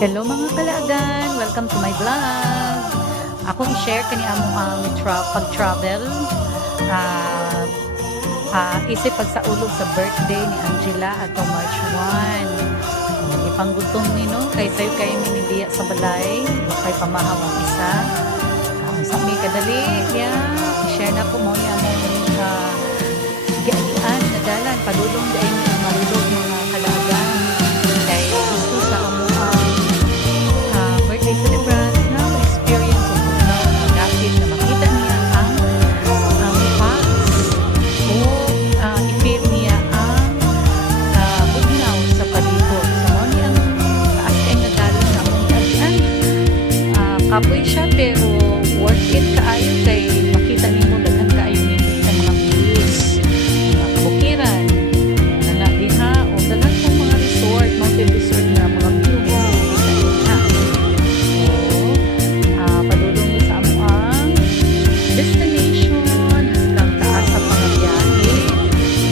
Hello mga kalaagan! Welcome to my vlog! Ako i-share kani among pag-travel. Isip pagsaulog sa birthday ni Angela ato March 1. Ipanggutom ni no kay sayo kayo minidiya sa balay kay pamahawang isa. Sa may kadali i-share na ko mo ni among gian na dalan padulong dahil marulog mga kalaagan. Kay gusto sa among birthday celebrant na experience o gamit na makita niya ang facts o i-feel niya ang bugnaw sa palibot. Sa mga niyang taas kayo nagalo sa among kagian. Kapoy siya pero worth it kaayo kay makita nimo daghan kaayo nimo sa mga views, mga kabukiran, na diha o daghan sa mga resort, mountain resort na mga views. Destination hanggang taas sa pangabiyahe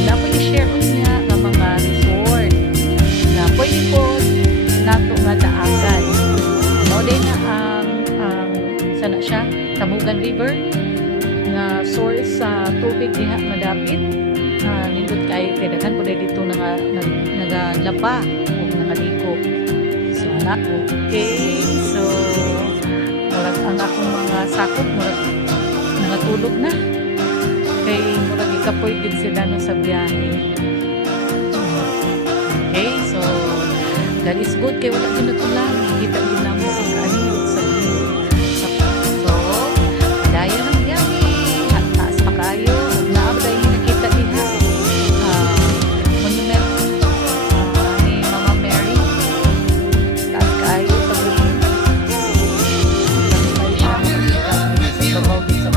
na pwede share niya ng mga resort na pwede po nato nga daagan. Din na ang sana siya Tamugan River nga source sa tubig diha madapit nindot kayo kay daghan po dito nagalapa o nangaliko. So okay, so murag ang akong mga sakop murag natulog na kay murag ikapoy din sila no sa biyahe. Okay, so God is good kay wala din natulang kita din na mo ang kaaniyot sa view. So daya ng biyahe at taas pa kayo naabday yung nakita diha monument ni Mama Mary taas kayo sa view. Tapos siya makita sa babaw din sa view.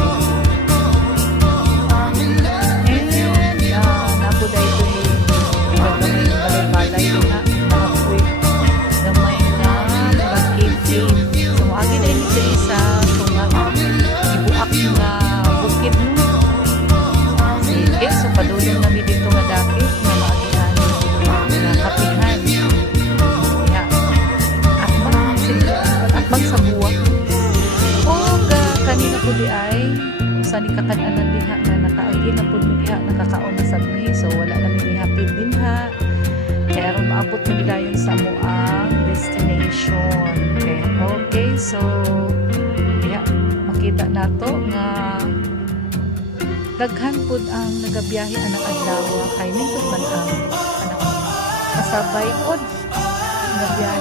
Padulong namin dito nga dapit na maagihan na kapihan atbang sa buwak o kanina po di ay sa ni kakananan diha na nakaagi na po diha nakakaon na sagmi so wala namin ihapid din ha kaya aron maabot na nila yun sa amuang destination. Okay so makita nato nga daghan pud ang nagabiyahe anang adlaw kay nindot man ang kasabay pod nagabiyahe